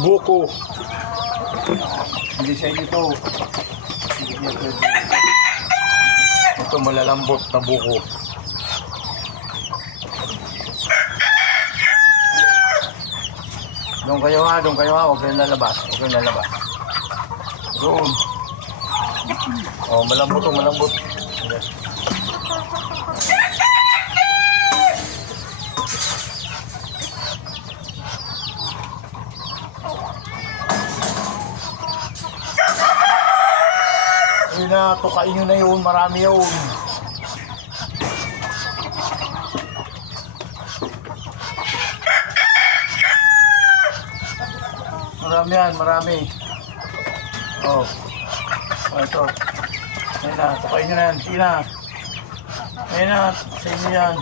buko. Hindi siya dito. Hindi niya pwede. Ito malalambot na buko. Doon kayo ha, huwag kayong lalabas. Huwag kayong lalabas. Doon. Oh, malambot o malambot. Yes. Ayun na, tukain nyo na yun, marami yun. Marami yan, marami. Oh. Oh, ito. Ayun na, tukain nyo na yan. Sige na. Ayun na, sa inyo yan.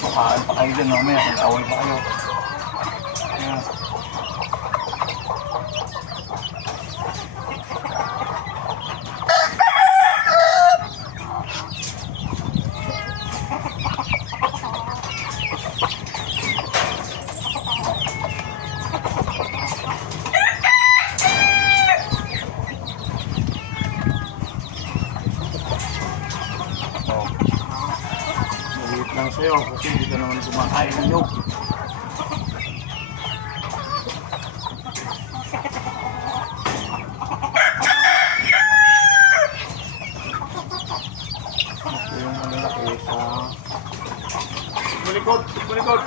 Pakaan pa kayo dyan, mamaya, mag-away pa kayo. Ayan. Oh. Maliit lang sa'yo kasi hindi ka naman kumakain ng nyug. Ito yung malalaki sa bulikot, bulikot.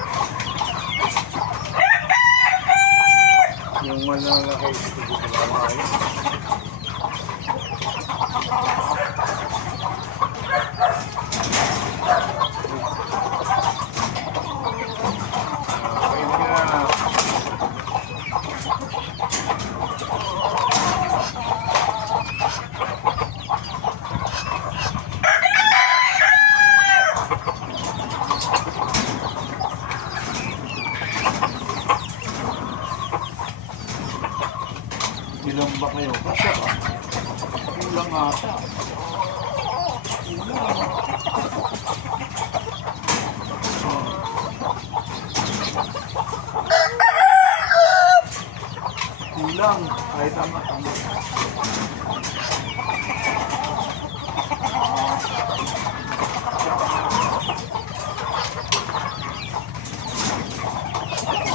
Yung malalaki sa bulikot. Ilang ba kayo? Kasi ba? Ilang ata. Ilang. Ay, tama, tama.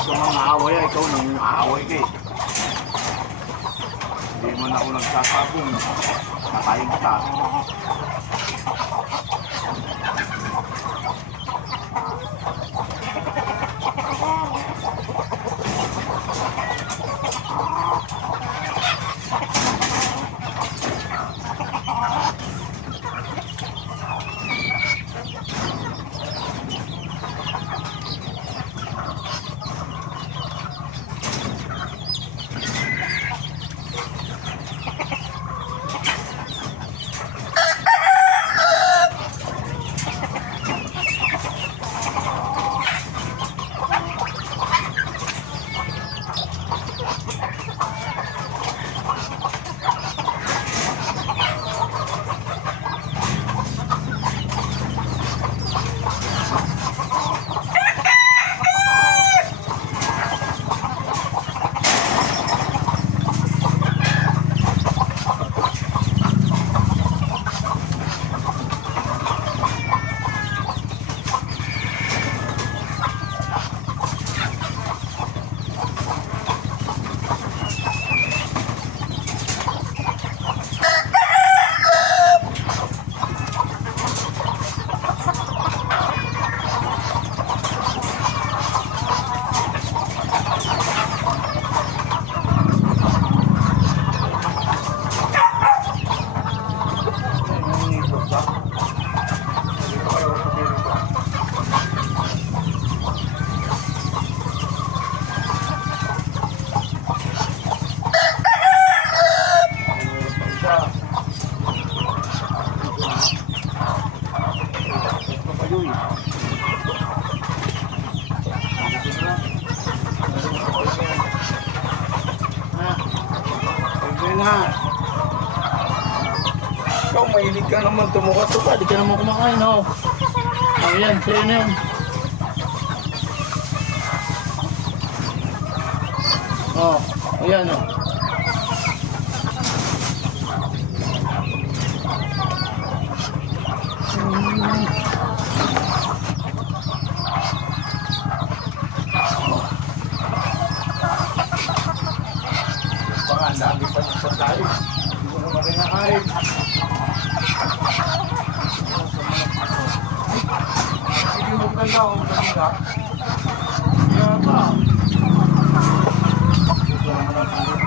Sa mga away, ikaw nang aaway ka eh. Hindi man ako nagsasabong. Kakain ka. ha. Ikaw, mahilig ka naman tumukat pa. Di ka naman kumakain, oh. Oh, yan. Sa'yo na yun. Oh, ayan, oh. Baka ang dami pa ng pagkain. Hindi ko naman kinakain. Sige, maganda ako. Maganda. Yata. Ito naman ang pangit.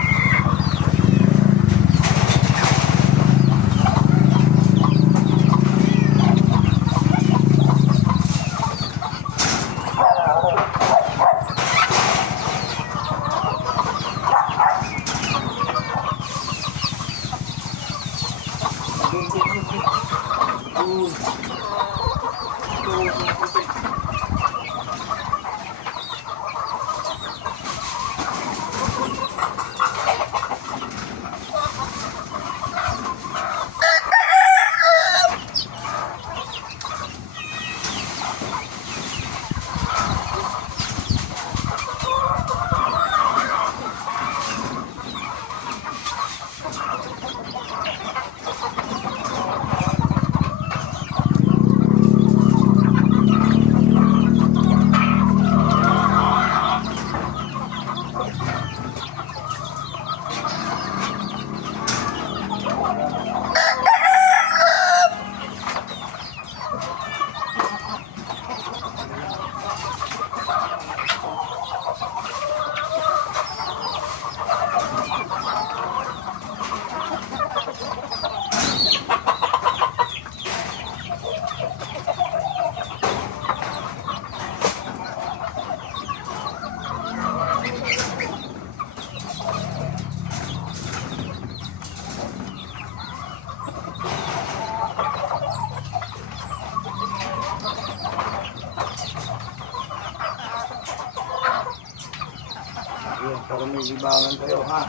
Ayan, para may libangan kayo, ha?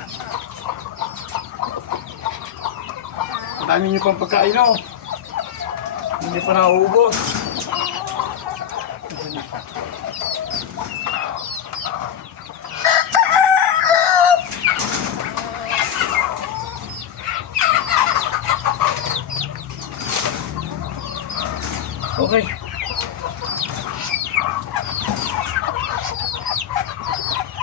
Ang dami niyo pang pagkain, oh. Hindi pa nauubos. Okay.